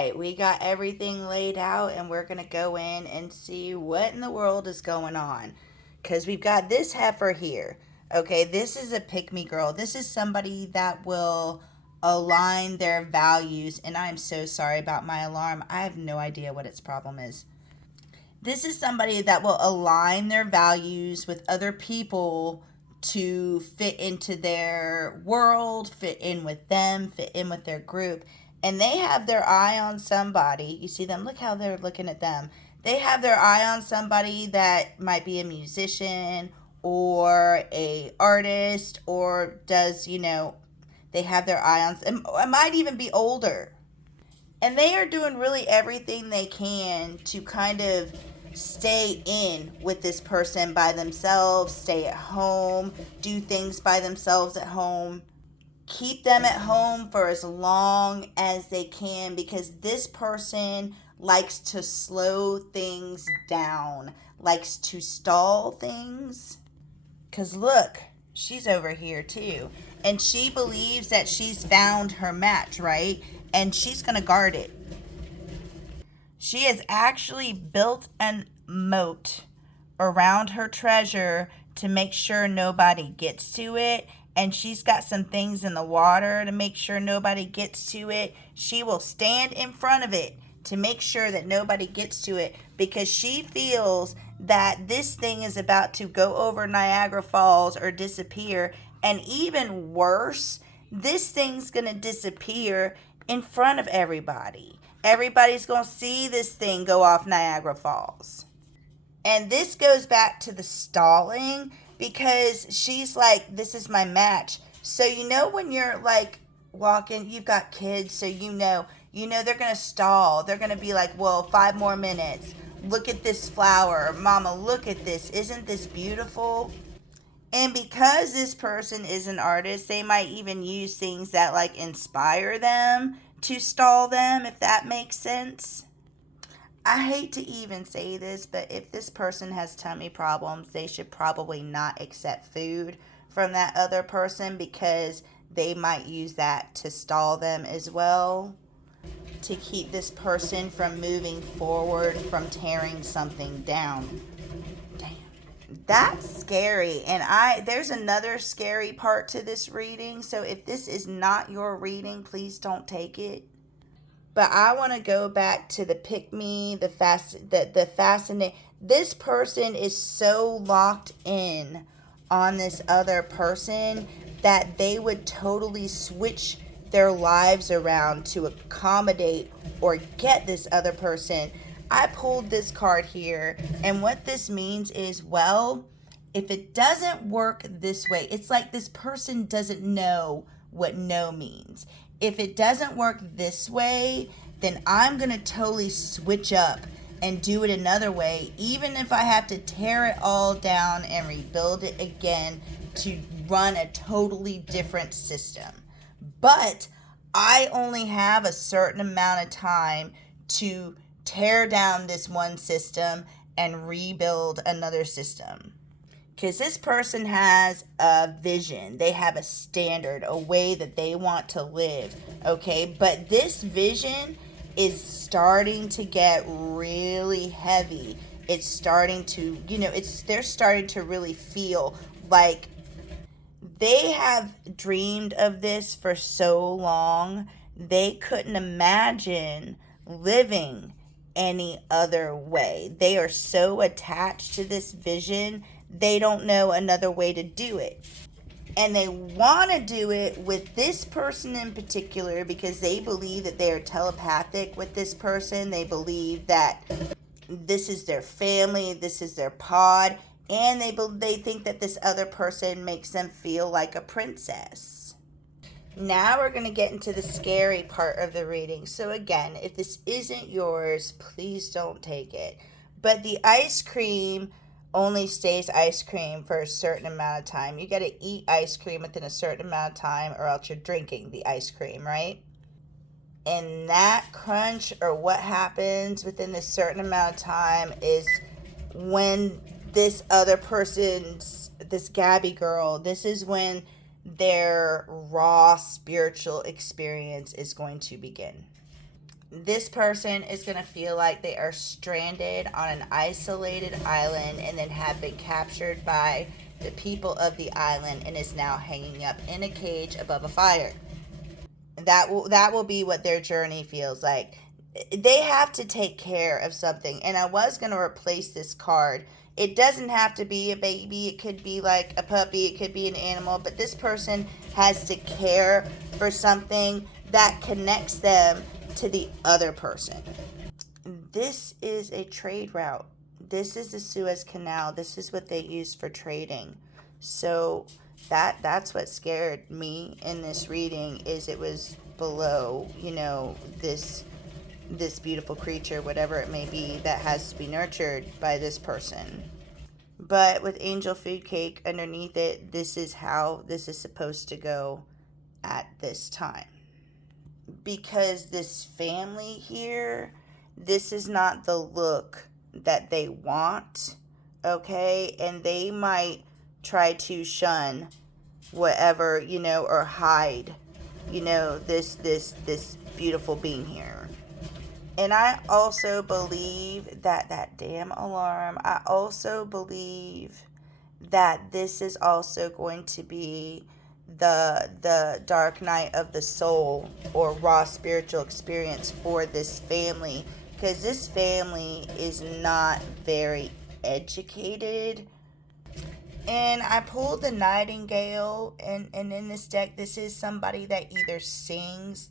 right, we got everything laid out and we're going to go in and see what in the world is going on. Because we've got this heifer here. Okay, this is a pick me girl. This is somebody that will align their values. And I'm so sorry about my alarm. I have no idea what its problem is. This is somebody that will align their values with other people to fit into their world, fit in with them, fit in with their group. And they have their eye on somebody. You see them? Look how they're looking at them. They have their eye on somebody that might be a musician or a artist or does, they have their eye on, it might even be older. And they are doing really everything they can to kind of stay in with this person by themselves, stay at home, do things by themselves at home, keep them at home for as long as they can, because this person likes to slow things down, likes to stall things. Because look, she's over here too. And she believes that she's found her match, right? And she's going to guard it. She has actually built a moat around her treasure to make sure nobody gets to it. And she's got some things in the water to make sure nobody gets to it. She will stand in front of it to make sure that nobody gets to it, because she feels that this thing is about to go over Niagara Falls or disappear. And even worse, this thing's going to disappear in front of everybody. Everybody's going to see this thing go off Niagara Falls. And this goes back to the stalling, because she's like, this is my match. So when you're like walking, you've got kids, so they're going to stall. They're going to be like, well, 5 more minutes. Look at this flower. Mama, look at this. Isn't this beautiful? And because this person is an artist, they might even use things that like inspire them to stall them, if that makes sense. I hate to even say this, but if this person has tummy problems, they should probably not accept food from that other person, because they might use that to stall them as well, to keep this person from moving forward, from tearing something down. Damn. That's scary. And there's another scary part to this reading. So if this is not your reading, please don't take it. But I want to go back to the pick me, the fascinate. This person is so locked in on this other person that they would totally switch their lives around to accommodate or get this other person. I pulled this card here, and what this means is, well, if it doesn't work this way, it's like this person doesn't know what no means. If it doesn't work this way, then I'm going to totally switch up and do it another way, even if I have to tear it all down and rebuild it again to run a totally different system. But I only have a certain amount of time to tear down this one system and rebuild another system. Because this person has a vision, they have a standard, a way that they want to live, okay? But this vision is starting to get really heavy. It's starting to, they're starting to really feel like they have dreamed of this for so long, they couldn't imagine living any other way. They are so attached to this vision, they don't know another way to do it. And they want to do it with this person in particular because they believe that they are telepathic with this person. They believe that this is their family, this is their pod, and they think that this other person makes them feel like a princess. Now we're going to get into the scary part of the reading. So again, if this isn't yours, please don't take it. But the ice cream only stays ice cream for a certain amount of time. You got to eat ice cream within a certain amount of time, or else you're drinking the ice cream, right? And that crunch, or what happens within a certain amount of time, is when this other person's, this Gabby girl, this is when their raw spiritual experience is going to begin. This person is going to feel like they are stranded on an isolated island and then have been captured by the people of the island and is now hanging up in a cage above a fire. That will be what their journey feels like. They have to take care of something, and I was going to replace this card. It doesn't have to be a baby, it could be like a puppy, it could be an animal, but this person has to care for something that connects them to the other person. This is a trade route. This is the Suez Canal. This is what they use for trading. So that's what scared me in this reading, is it was below, this beautiful creature, whatever it may be, that has to be nurtured by this person. But with angel food cake underneath it, this is how this is supposed to go at this time. Because this family here, this is not the look that they want, okay? And they might try to shun whatever, or hide, this beautiful being here. And I also believe that damn alarm, I also believe that this is also going to be the dark night of the soul, or raw spiritual experience for this family, because this family is not very educated. And I pulled the Nightingale, and in this deck, this is somebody that either sings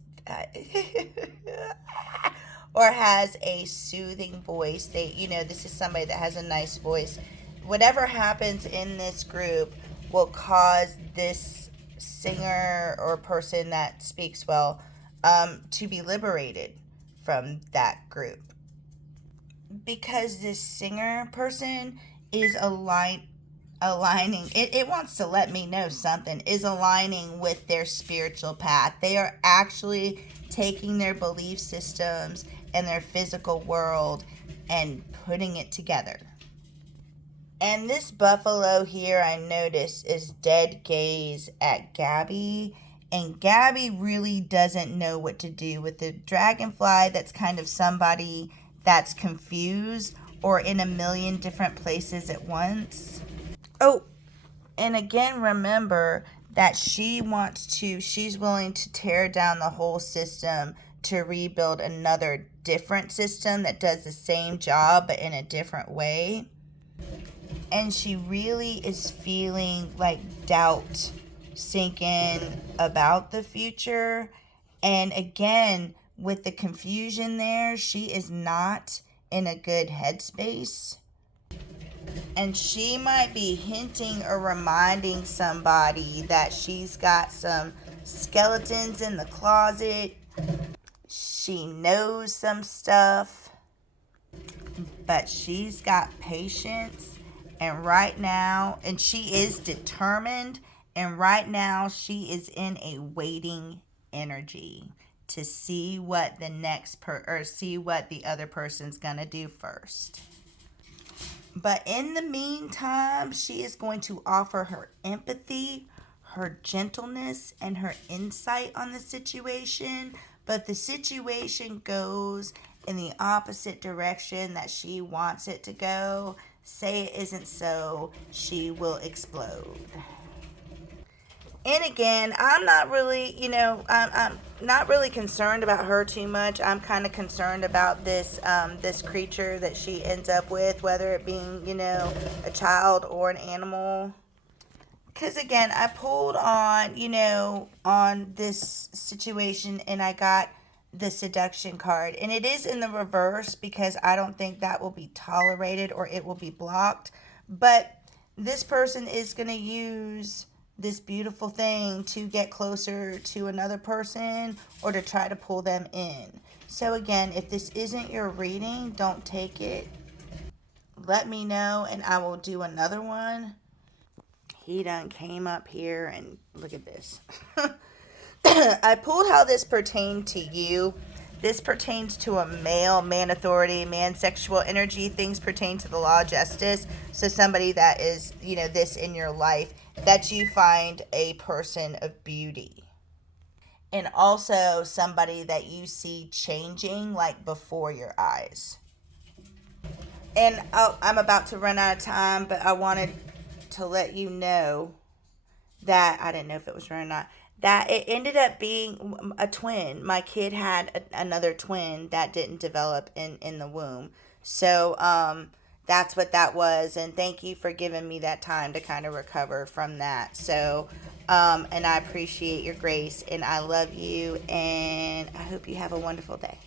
or has a soothing voice. This is somebody that has a nice voice. Whatever happens in this group will cause this singer or person that speaks well to be liberated from that group. Because this singer person is aligning, it wants to let me know something is aligning with their spiritual path. They are actually taking their belief systems and their physical world and putting it together. And this buffalo here, I noticed, is dead gaze at Gabby. And Gabby really doesn't know what to do with the dragonfly. That's kind of somebody that's confused or in a million different places at once. Oh, and again, remember that she's willing to tear down the whole system to rebuild another different system that does the same job but in a different way. And she really is feeling like doubt sink in about the future. And again, with the confusion there, she is not in a good headspace. And she might be hinting or reminding somebody that she's got some skeletons in the closet. She knows some stuff, but she's got patience. And right now, and she is determined, and right now she is in a waiting energy to see what see what the other person's gonna do first. But in the meantime, she is going to offer her empathy, her gentleness, and her insight on the situation. But the situation goes in the opposite direction that she wants it to go. Say it isn't so, she will explode. And again, I'm not really, I'm not really concerned about her too much. I'm kind of concerned about this creature that she ends up with, whether it being, a child or an animal. Because again, I pulled on this situation, and I got the seduction card, and it is in the reverse because I don't think that will be tolerated or it will be blocked. But this person is going to use this beautiful thing to get closer to another person or to try to pull them in. So again, if this isn't your reading, don't take it. Let me know and I will do another one. He done came up here and look at this. I pulled how this pertained to you. This pertains to a male, man authority, man sexual energy. Things pertain to the law of justice. So somebody that is, this in your life, that you find a person of beauty. and also somebody that you see changing like before your eyes. And I'm about to run out of time, but I wanted to let you know that I didn't know if it was real or not. That it ended up being a twin. My kid had another twin that didn't develop in the womb. So that's what that was. And thank you for giving me that time to kind of recover from that. So and I appreciate your grace and I love you and I hope you have a wonderful day.